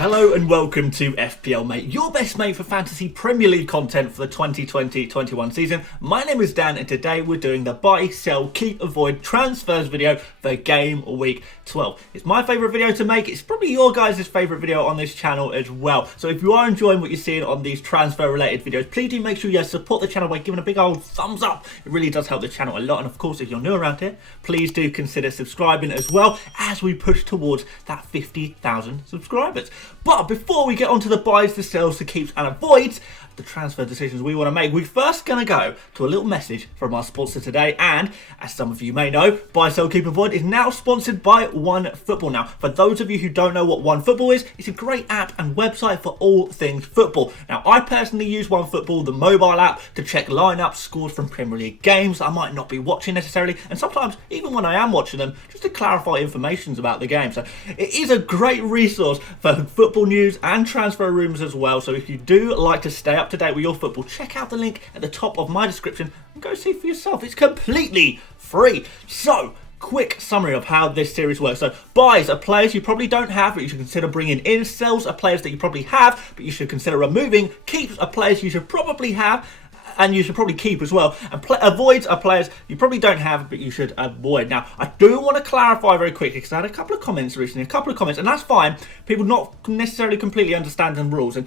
Hello and welcome to FPL Mate, your best mate for fantasy Premier League content for the 2020-21 season. My name is Dan and today we're doing the buy, sell, keep, avoid transfers video for Game Week 12. It's my favourite video to make, it's probably your guys' favourite video on this channel as well. So if you are enjoying what you're seeing on these transfer related videos, please do make sure you support the channel by giving a big old thumbs up. It really does help the channel a lot, and of course if you're new around here, please do consider subscribing as well as we push towards that 50,000 subscribers. But before we get on to the buys, the sells, the keeps and avoids, the transfer decisions we want to make, we're first going to go to a little message from our sponsor today. And as some of you may know, Buy, Sell, Keep, Avoid is now sponsored by OneFootball. Now, for those of you who don't know what OneFootball is, it's a great app and website for all things football. Now, I personally use OneFootball, the mobile app, to check lineups, scores from Premier League games that I might not be watching necessarily, and sometimes even when I am watching them, just to clarify information about the game. So it is a great resource for football news and transfer rumours as well. So if you do like to stay up to date with your football, check out the link at the top of my description and go see for yourself. It's completely free. So, quick summary of how this series works. So, buys are players you probably don't have, but you should consider bringing in. Sells are players that you probably have, but you should consider removing. Keeps are players you should probably have, and you should probably keep as well. And avoids are players you probably don't have, but you should avoid. Now, I do want to clarify very quickly, because I had a couple of comments recently, and that's fine. People not necessarily completely understanding the rules. And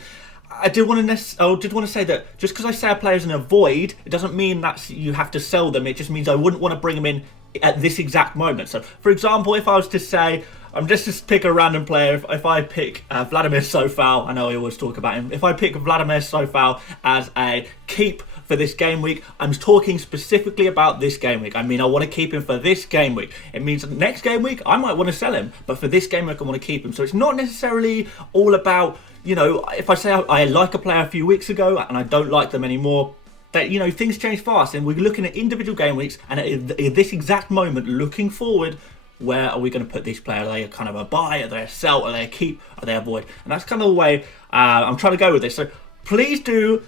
I did want to say that just because I say a player's an avoid, it doesn't mean that you have to sell them. It just means I wouldn't want to bring them in at this exact moment. So, for example, if I was to say, I'm just to pick a random player. If I pick Vladimir Sofal, I know I always talk about him. If I pick Vladimir Sofal as a keep for this game week, I'm talking specifically about this game week. I mean, I want to keep him for this game week. It means next game week, I might want to sell him. But for this game week, I want to keep him. So it's not necessarily all about, you know, if I say I like a player a few weeks ago and I don't like them anymore, that, you know, things change fast. And we're looking at individual game weeks. And at this exact moment, looking forward, where are we going to put these players? Are they kind of a buy? Are they a sell? Are they a keep? Are they a avoid? And that's kind of the way I'm trying to go with this. So please do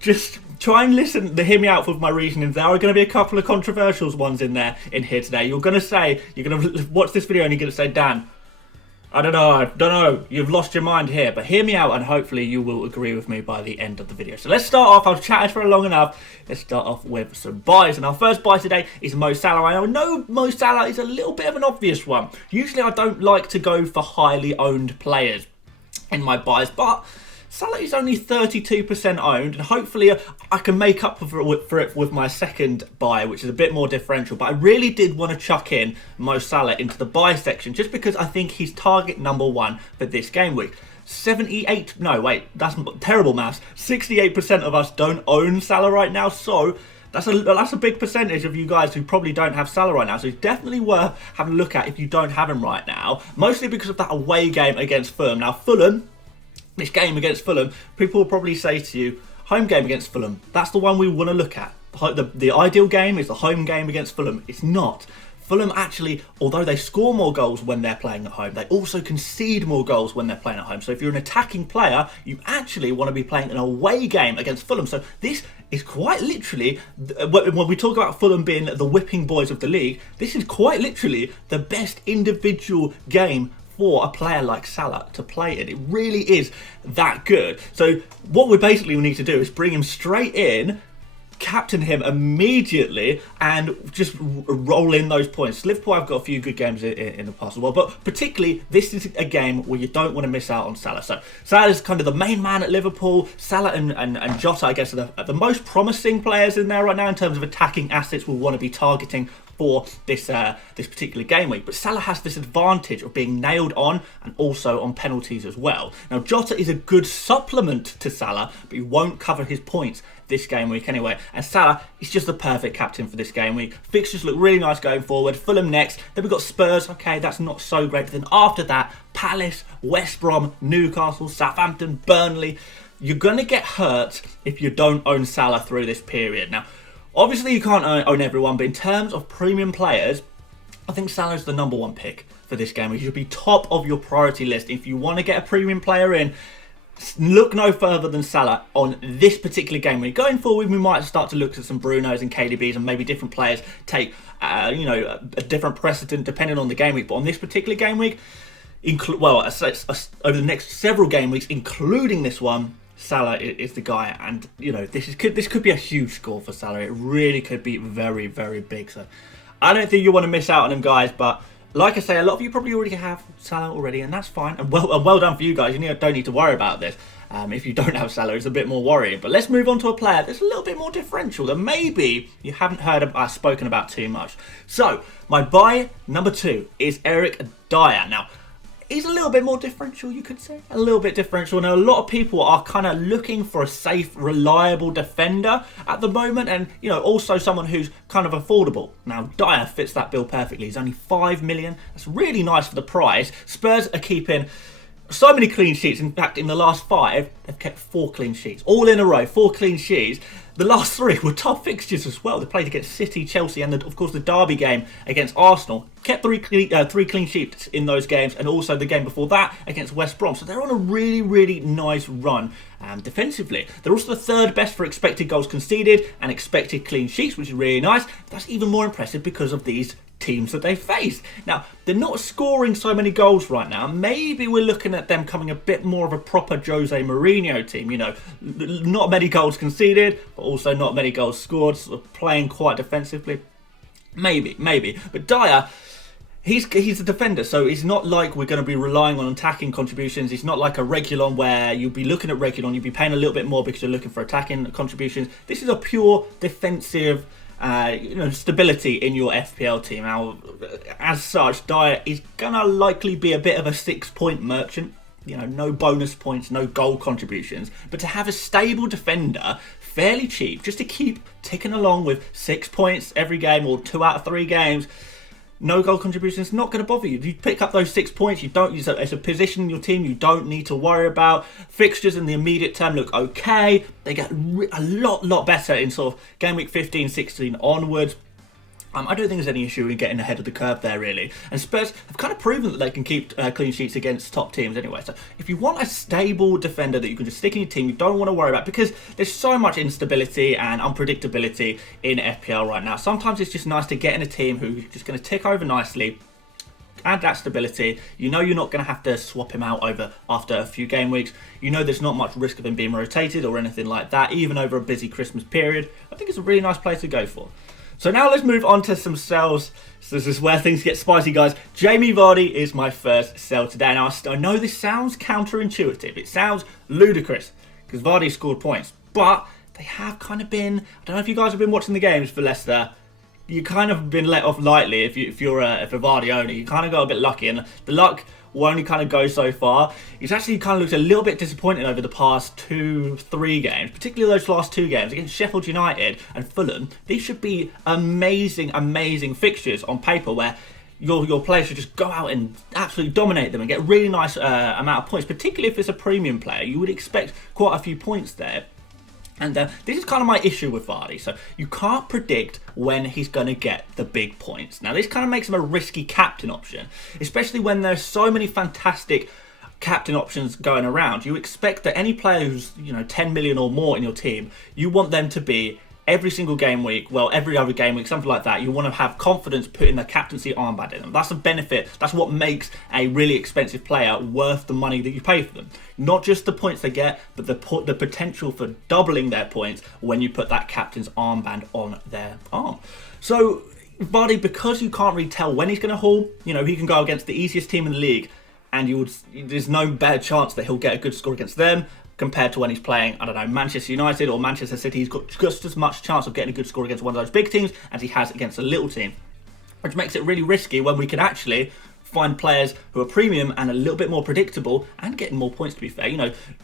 just try and listen, hear me out with my reasonings. There are going to be a couple of controversial ones in here today. You're going to watch this video and you're going to say, Dan, I don't know, you've lost your mind here, but hear me out and hopefully you will agree with me by the end of the video. So let's start off, I've chatted for long enough, let's start off with some buys. And our first buy today is Mo Salah. I know Mo Salah is a little bit of an obvious one. Usually I don't like to go for highly owned players in my buys, but Salah is only 32% owned, and hopefully I can make up for it with my second buy, which is a bit more differential. But I really did want to chuck in Mo Salah into the buy section, just because I think he's target number one for this game week. That's terrible maths. 68% of us don't own Salah right now, so that's a big percentage of you guys who probably don't have Salah right now. So it's definitely worth having a look at if you don't have him right now, mostly because of that away game against Fulham. Now, this game against Fulham, people will probably say to you, home game against Fulham, that's the one we want to look at. The ideal game is the home game against Fulham. It's not. Fulham actually, although they score more goals when they're playing at home, they also concede more goals when they're playing at home. So if you're an attacking player, you actually want to be playing an away game against Fulham. So this is quite literally, when we talk about Fulham being the whipping boys of the league, this is quite literally the best individual game for a player like Salah to play in. It really is that good. So what we basically need to do is bring him straight in, captain him immediately, and just roll in those points. Liverpool have got a few good games in the past as well, but particularly this is a game where you don't want to miss out on Salah. So Salah is kind of the main man at Liverpool. Salah and Jota, I guess, are the most promising players in there right now in terms of attacking assets we'll want to be targeting for this particular game week. But Salah has this advantage of being nailed on and also on penalties as well. Now, Jota is a good supplement to Salah, but he won't cover his points this game week anyway. And Salah is just the perfect captain for this game week. Fixtures look really nice going forward. Fulham next. Then we've got Spurs. Okay, that's not so great. But then after that, Palace, West Brom, Newcastle, Southampton, Burnley. You're going to get hurt if you don't own Salah through this period. Now, obviously, you can't own everyone, but in terms of premium players, I think Salah is the number one pick for this game. He should be top of your priority list. If you want to get a premium player in, look no further than Salah on this particular game week. Going forward, we might start to look at some Brunos and KDBs and maybe different players take, a different precedent depending on the game week. But on this particular game week, over the next several game weeks, including this one, Salah is the guy, and this could be a huge score for Salah. It really could be very, very big. So I don't think you want to miss out on them, guys. But like I say, a lot of you probably already have Salah already, and that's fine. And well done for you guys. You don't need to worry about this. If you don't have Salah, it's a bit more worrying. But let's move on to a player that's a little bit more differential that maybe you haven't heard spoken about too much. So my buy number 2 is Eric Dier. Now, he's a little bit more differential, you could say. A little bit differential. Now, a lot of people are kind of looking for a safe, reliable defender at the moment. And, also someone who's kind of affordable. Now, Dier fits that bill perfectly. He's only 5 million. That's really nice for the price. Spurs are keeping so many clean sheets. In fact, in the last 5, they've kept 4 clean sheets. All in a row, 4 clean sheets. The last 3 were tough fixtures as well. They played against City, Chelsea, and of course the derby game against Arsenal. Kept 3 clean sheets in those games, and also the game before that against West Brom. So they're on a really, really nice run defensively. They're also the 3rd best for expected goals conceded and expected clean sheets, which is really nice. But that's even more impressive because of these teams that they faced. Now, they're not scoring so many goals right now. Maybe we're looking at them coming a bit more of a proper Jose Mourinho team. Not many goals conceded, but also not many goals scored, sort of playing quite defensively. Maybe. But Dier, he's a defender, so it's not like we're going to be relying on attacking contributions. It's not like a Reguilon where you'll be looking at Reguilon, you'll be paying a little bit more because you're looking for attacking contributions. This is a pure defensive stability in your FPL team. Now, as such, Dier is gonna likely be a bit of a 6-point merchant. No bonus points, no goal contributions. But to have a stable defender, fairly cheap, just to keep ticking along with 6 points every game or 2 out of 3 games, no goal contributions, not going to bother you. If you pick up those 6 points, it's a position in your team you don't need to worry about. Fixtures in the immediate term look okay. They get a lot better in sort of game week 15, 16 onwards. I don't think there's any issue in getting ahead of the curve there, really. And Spurs have kind of proven that they can keep clean sheets against top teams anyway. So if you want a stable defender that you can just stick in your team, you don't want to worry about, because there's so much instability and unpredictability in FPL right now. Sometimes it's just nice to get in a team who's just going to tick over nicely, add that stability. You're not going to have to swap him out after a few game weeks. There's not much risk of him being rotated or anything like that, even over a busy Christmas period. I think it's a really nice play to go for. So now let's move on to some sells. So this is where things get spicy, guys. Jamie Vardy is my first sell today. Now, I know this sounds counterintuitive. It sounds ludicrous because Vardy scored points. But they have kind of been... I don't know if you guys have been watching the games for Leicester. You kind of been let off lightly if you're a Vardy owner. You kind of got a bit lucky. And the luck will only kind of go so far. He's actually kind of looked a little bit disappointing over the past 2-3 games, particularly those last 2 games against Sheffield United and Fulham. These should be amazing fixtures on paper where your players should just go out and absolutely dominate them and get a really nice amount of points, particularly if it's a premium player. You would expect quite a few points there. And this is kind of my issue with Vardy. So you can't predict when he's going to get the big points. Now, this kind of makes him a risky captain option, especially when there's so many fantastic captain options going around. You expect that any player who's 10 million or more in your team, you want them to be every single game week, well, every other game week, something like that. You want to have confidence putting the captaincy armband in them. That's a benefit. That's what makes a really expensive player worth the money that you pay for them. Not just the points they get, but the potential for doubling their points when you put that captain's armband on their arm. So Vardy, because you can't really tell when he's going to haul, he can go against the easiest team in the league, and there's no better chance that he'll get a good score against them compared to when he's playing, I don't know, Manchester United or Manchester City. He's got just as much chance of getting a good score against one of those big teams as he has against a little team, which makes it really risky when we can actually find players who are premium and a little bit more predictable and getting more points, to be fair.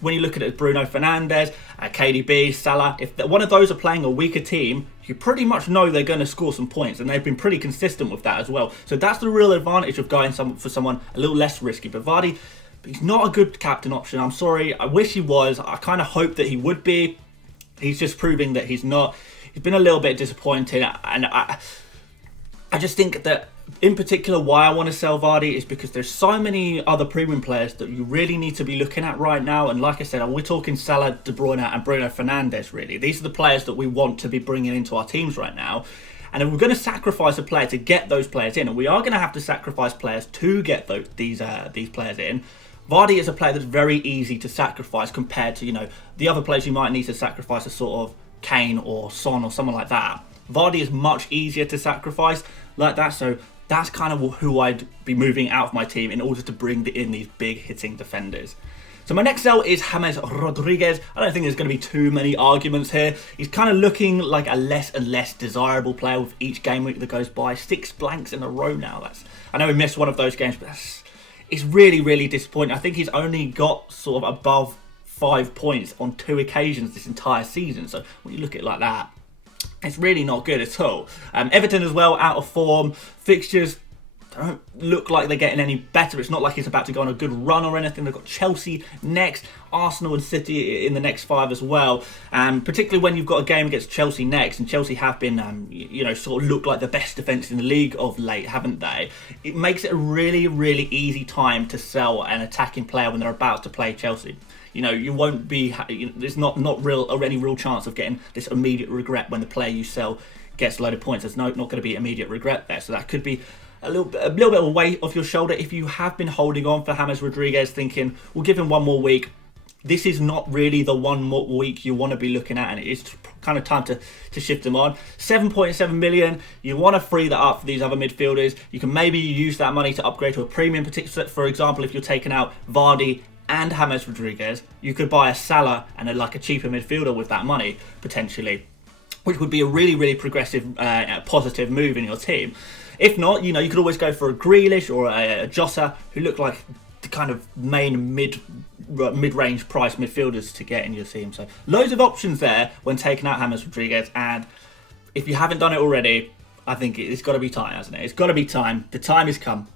When you look at it, Bruno Fernandes, KDB, Salah, if one of those are playing a weaker team, you pretty much know they're going to score some points, and they've been pretty consistent with that as well. So that's the real advantage of going for someone a little less risky. But Vardy, he's not a good captain option. I'm sorry. I wish he was. I kind of hope that he would be. He's just proving that he's not. He's been a little bit disappointing. And I just think that, in particular, why I want to sell Vardy is because there's so many other premium players that you really need to be looking at right now. And like I said, we're talking Salah, De Bruyne and Bruno Fernandes, really. These are the players that we want to be bringing into our teams right now. And if we're going to sacrifice a player to get those players in, and we are going to have to sacrifice players to get these players in, Vardy is a player that's very easy to sacrifice compared to, you know, the other players you might need to sacrifice a sort of Kane or Son or someone like that. Vardy is much easier to sacrifice like that, so that's kind of who I'd be moving out of my team in order to bring in these big hitting defenders. So my next sell is James Rodríguez. I don't think there's going to be too many arguments here. He's kind of looking like a less and less desirable player with each game week that goes by. 6 blanks in a row now. I know he missed one of those games, but it's really, really disappointing. I think he's only got sort of above 5 points on 2 occasions this entire season. So when you look at it like that, it's really not good at all. Everton as well, out of form. Fixtures don't look like they're getting any better. It's not like it's about to go on a good run or anything. They've got Chelsea next, Arsenal and City in the next 5 as well. Particularly when you've got a game against Chelsea next, and Chelsea have been, sort of look like the best defence in the league of late, haven't they? It makes it a really, really easy time to sell an attacking player when they're about to play Chelsea. You know, you won't be. There's not any real chance of getting this immediate regret when the player you sell gets a load of points. There's not going to be immediate regret there. So that could be a little bit of a weight off your shoulder if you have been holding on for James Rodríguez, thinking we'll give him one more week. This is not really the one more week you want to be looking at, and it is kind of time to shift him on. 7.7 million. You want to free that up for these other midfielders. You can maybe use that money to upgrade to a premium. Particularly, for example, if you're taking out Vardy and James Rodríguez, you could buy a Salah and a cheaper midfielder with that money potentially, which would be a really, really progressive, positive move in your team. If not, you could always go for a Grealish or a Jota, who look like the kind of main mid-range price midfielders to get in your team. So loads of options there when taking out James Rodríguez. And if you haven't done it already, I think it's got to be time, hasn't it? It's got to be time. The time has come.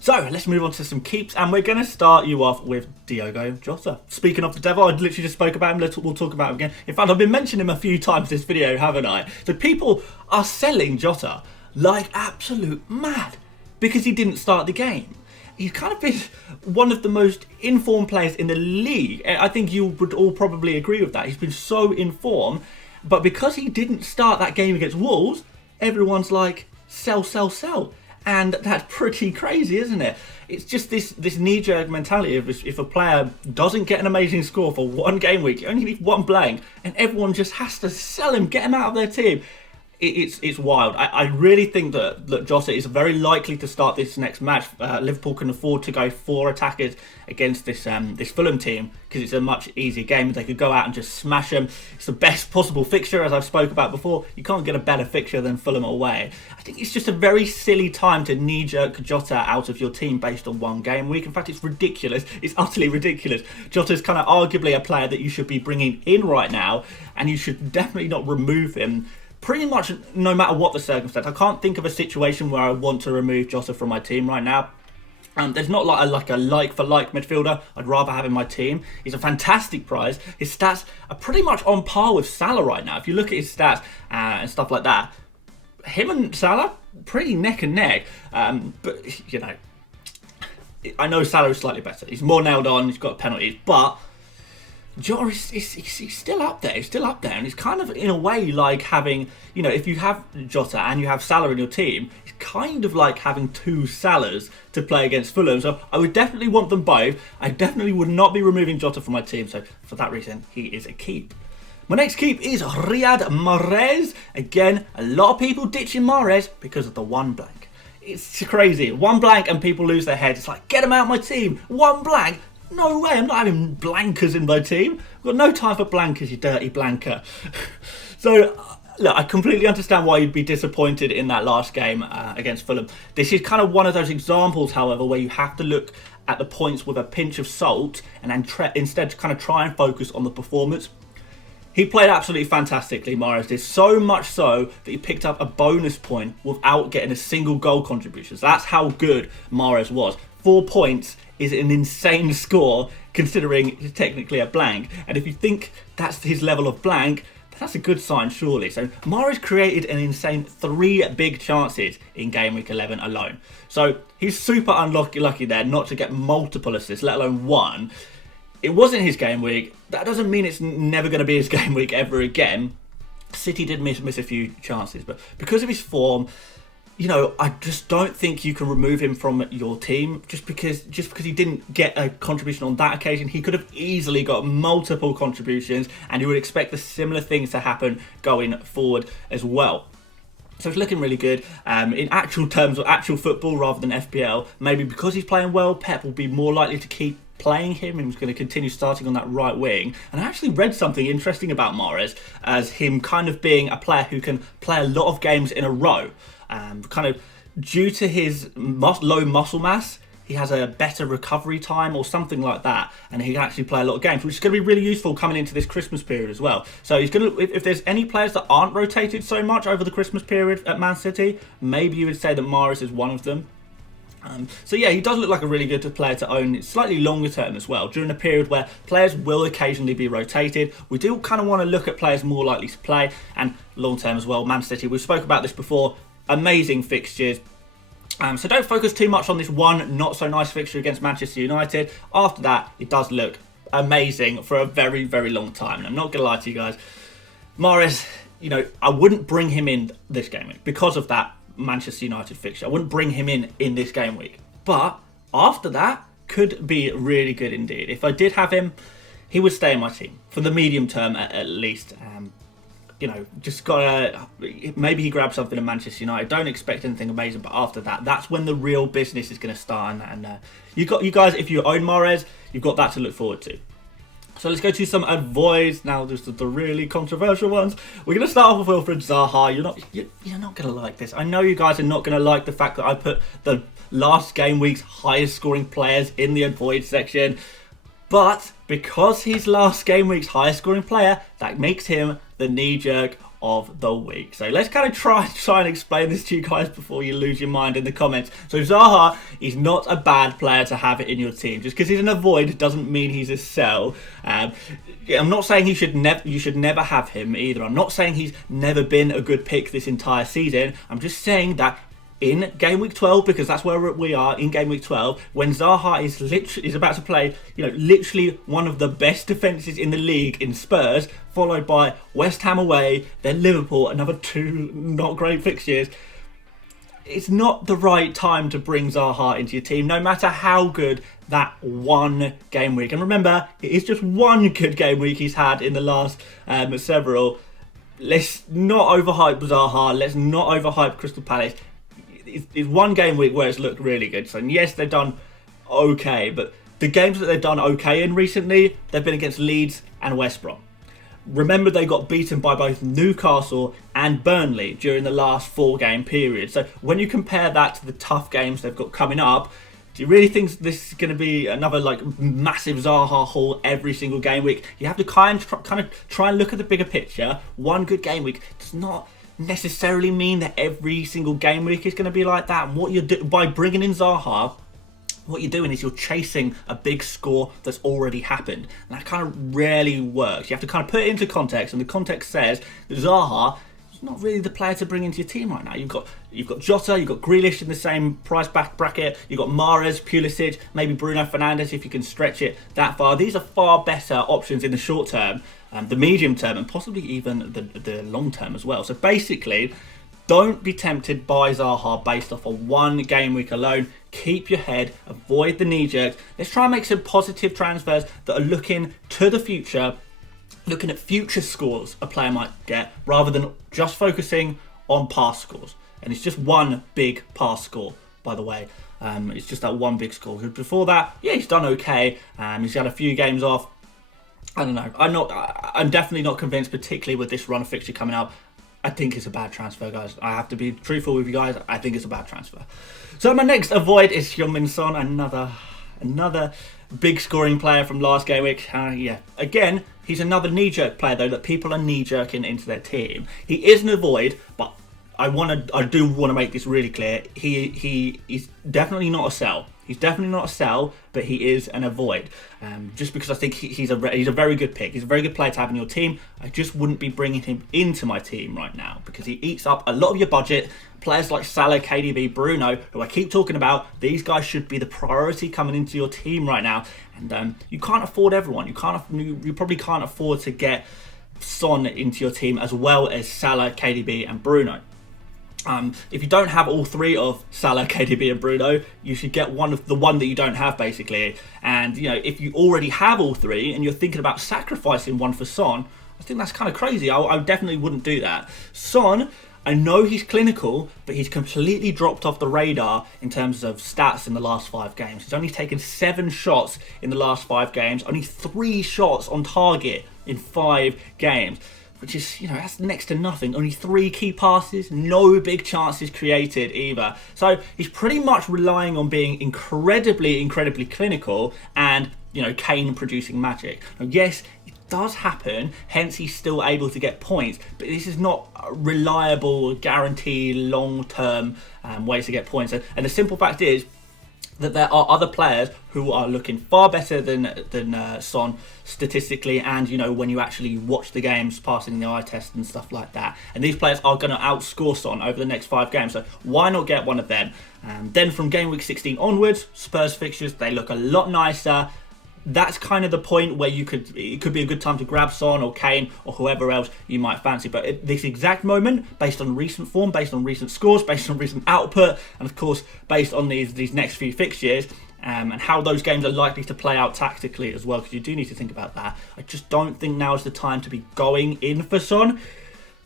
So let's move on to some keeps, and we're going to start you off with Diogo Jota. Speaking of the devil, I literally just spoke about him. We'll talk about him again. In fact, I've been mentioning him a few times this video, haven't I? So people are selling Jota like absolute mad because he didn't start the game. He's kind of been one of the most informed players in the league. I think you would all probably agree with that. He's been so informed, but because he didn't start that game against Wolves, everyone's like, sell, sell, sell. And that's pretty crazy, isn't it? It's just this knee-jerk mentality of if a player doesn't get an amazing score for one game week, you only need one blank, and everyone just has to sell him, get him out of their team. It's wild. I really think that Jota is very likely to start this next match. Liverpool can afford to go 4 attackers against this Fulham team because it's a much easier game. They could go out and just smash them. It's the best possible fixture, as I've spoke about before. You can't get a better fixture than Fulham away. I think it's just a very silly time to knee-jerk Jota out of your team based on one game week. In fact, it's ridiculous. It's utterly ridiculous. Jota's kind of arguably a player that you should be bringing in right now, and you should definitely not remove him pretty much no matter what the circumstance. I can't think of a situation where I want to remove Jota from my team right now. There's not like a like-for-like midfielder I'd rather have in my team. He's a fantastic prize. His stats are pretty much on par with Salah right now. If you look at his stats and stuff like that, him and Salah, pretty neck and neck. But, I know Salah is slightly better. He's more nailed on, he's got penalties, but Jota he's still up there. He's still up there, and it's kind of in a way like having, if you have Jota and you have Salah in your team, it's kind of like having 2 Salahs to play against Fulham. So I would definitely want them both. I definitely would not be removing Jota from my team. So for that reason, he is a keep. My next keep is Riyad Mahrez. Again, a lot of people ditching Mahrez because of the one blank. It's crazy. One blank and people lose their heads. It's like, get him out of my team. One blank. No way, I'm not having blankers in my team. I've got no time for blankers, you dirty blanker. So, look, I completely understand why you'd be disappointed in that last game against Fulham. This is kind of one of those examples, however, where you have to look at the points with a pinch of salt and then instead kind of try and focus on the performance. He played absolutely fantastically, Mahrez did. So much so that he picked up a bonus point without getting a single goal contribution. So that's how good Mahrez was. 4 points is an insane score considering it's technically a blank. And if you think that's his level of blank, that's a good sign, surely. So Mahrez created an insane 3 big chances in game week 11 alone. So he's super lucky there not to get multiple assists, let alone one. It wasn't his game week. That doesn't mean it's never going to be his game week ever again. City did miss a few chances, but because of his form, I just don't think you can remove him from your team just because he didn't get a contribution on that occasion. He could have easily got multiple contributions, and you would expect the similar things to happen going forward as well. So it's looking really good. In actual terms of actual football rather than FPL, maybe because he's playing well, Pep will be more likely to keep playing him, and he's going to continue starting on that right wing. And I actually read something interesting about Mahrez as him kind of being a player who can play a lot of games in a row. Kind of due to his low muscle mass, he has a better recovery time or something like that, and he can actually play a lot of games, which is going to be really useful coming into this Christmas period as well. So he's going to, if there's any players that aren't rotated so much over the Christmas period at Man City, maybe you would say that Mahrez is one of them. So yeah, he does look like a really good player to own, slightly longer term as well, during a period where players will occasionally be rotated. We do kind of want to look at players more likely to play, and long term as well. Man City, we spoke about this before, amazing fixtures. So don't focus too much on this one not so nice fixture against Manchester United. After that, it does look amazing for a very, very long time. And I'm not going to lie to you guys, Mahrez, I wouldn't bring him in this game week because of that Manchester United fixture. I wouldn't bring him in this game week. But after that, could be really good indeed. If I did have him, he would stay in my team for the medium term at least. Just gotta, maybe he grabs something in Manchester United. Don't expect anything amazing, but after that, that's when the real business is going to start. And you guys, if you own Mahrez, you've got that to look forward to. So let's go to some avoids now. Just the really controversial ones. We're going to start off with Wilfried Zaha. You're not going to like this. I know you guys are not going to like the fact that I put the last game week's highest scoring players in the avoid section. But because he's last game week's highest scoring player, that makes him the knee-jerk of the week. So let's kind of try and explain this to you guys before you lose your mind in the comments. So Zaha is not a bad player to have it in your team. Just because he's an avoid doesn't mean he's a sell. I'm not saying you should never have him either. I'm not saying he's never been a good pick this entire season. I'm just saying that in Game Week 12, because that's where we are in Game Week 12, when Zaha is about to play, literally one of the best defences in the league in Spurs, followed by West Ham away, then Liverpool, another two not great fixtures. It's not the right time to bring Zaha into your team, no matter how good that one game week. And remember, it is just one good game week he's had in the last several. Let's not overhype Zaha. Let's not overhype Crystal Palace. It's one game week where it's looked really good. So yes, they've done okay, but the games that they've done okay in recently, they've been against Leeds and West Brom. Remember, they got beaten by both Newcastle and Burnley during the last 4-game period. So when you compare that to the tough games they've got coming up, do you really think this is going to be another massive Zaha haul every single game week? You have to kind of try and look at the bigger picture. One good game week does not necessarily mean that every single game week is going to be like that. And what you're doing by bringing in Zaha, what you're doing is you're chasing a big score that's already happened, and that kind of rarely works. You have to kind of put it into context, and the context says that Zaha is not really the player to bring into your team right now. You've got Jota, you've got Grealish in the same price bracket, you've got Mahrez, Pulisic, maybe Bruno Fernandes if you can stretch it that far. These are far better options in the short term, the medium term, and possibly even the long term as well. So basically, don't be tempted by Zaha based off of one game week alone. Keep your head, avoid the knee jerks. Let's try and make some positive transfers that are looking to the future, looking at future scores a player might get, rather than just focusing on past scores. And it's just one big past score, by the way. It's just that one big score. Because before that, yeah, he's done okay. He's had a few games off. I don't know. I'm definitely not convinced, particularly with this run of fixture coming up. I think it's a bad transfer, guys. I have to be truthful with you guys. I think it's a bad transfer. So my next avoid is Heung-min Son, another big scoring player from last game week. Yeah, again, he's another knee-jerk player though that people are knee-jerking into their team. He is an avoid, but I do want to make this really clear. He is definitely not a sell. He's definitely not a sell, but he is an avoid. Just because I think he's a very good pick. He's a very good player to have in your team. I just wouldn't be bringing him into my team right now because he eats up a lot of your budget. Players like Salah, KDB, Bruno, who I keep talking about, these guys should be the priority coming into your team right now. And you can't afford everyone. You probably can't afford to get Son into your team as well as Salah, KDB and Bruno. If you don't have all three of Salah, KDB and Bruno, you should get one that you don't have, basically. And if you already have all three and you're thinking about sacrificing one for Son, I think that's kind of crazy. I definitely wouldn't do that. Son, I know he's clinical, but he's completely dropped off the radar in terms of stats in the last 5 games. He's only taken 7 shots in the last 5 games, only 3 shots on target in 5 games. Which is, that's next to nothing. Only 3 key passes, no big chances created either. So he's pretty much relying on being incredibly clinical and, Kane producing magic. Now, yes, it does happen, hence he's still able to get points. But this is not a reliable, guaranteed, long-term ways to get points. And the simple fact is, that there are other players who are looking far better than Son statistically, and when you actually watch the games, passing the eye test and stuff like that. And these players are going to outscore Son over the next 5 games, so why not get one of them? Then from game week 16 onwards, Spurs fixtures, they look a lot nicer. That's kind of the point where it could be a good time to grab Son or Kane or whoever else you might fancy. But at this exact moment, based on recent form, based on recent scores, based on recent output, and of course based on these next few fixtures, and how those games are likely to play out tactically as well, because you do need to think about that. I just don't think now is the time to be going in for Son.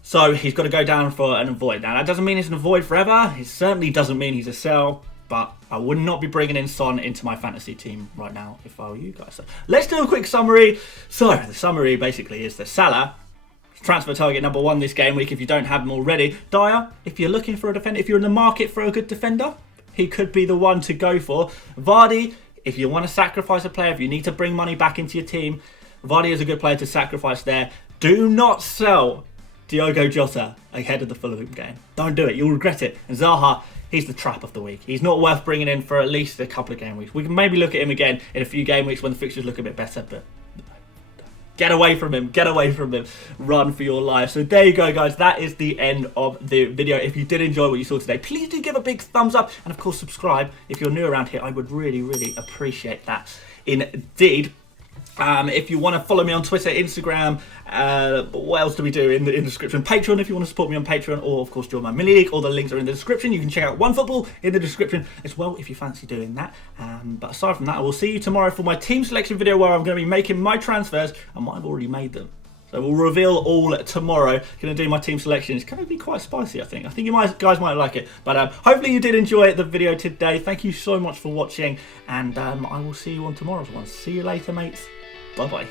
So he's got to go down for an avoid. Now that doesn't mean it's an avoid forever. It certainly doesn't mean he's a sell. But I would not be bringing in Son into my fantasy team right now if I were you guys. So let's do a quick summary. So the summary basically is that Salah, transfer target number 1 this game week if you don't have him already. Dier, if you're looking for a defender, if you're in the market for a good defender, he could be the one to go for. Vardy, if you want to sacrifice a player, if you need to bring money back into your team, Vardy is a good player to sacrifice there. Do not sell Diogo Jota ahead of the Fulham game. Don't do it. You'll regret it. And Zaha, he's the trap of the week. He's not worth bringing in for at least a couple of game weeks. We can maybe look at him again in a few game weeks when the fixtures look a bit better, but get away from him. Get away from him. Run for your life. So there you go, guys. That is the end of the video. If you did enjoy what you saw today, please do give a big thumbs up. And, of course, subscribe. If you're new around here, I would really appreciate that indeed. If you want to follow me on Twitter, Instagram, what else do we do in the description? Patreon, if you want to support me on Patreon, or of course join my mini league. All the links are in the description. You can check out OneFootball in the description as well if you fancy doing that. But aside from that, I will see you tomorrow for my team selection video where I'm going to be making my transfers. I might have already made them. So we'll reveal all tomorrow. Going to do my team selection. It's going to be quite spicy, I think. I think you guys might like it. But hopefully you did enjoy the video today. Thank you so much for watching. And I will see you on tomorrow's one. See you later, mates. Bye-bye.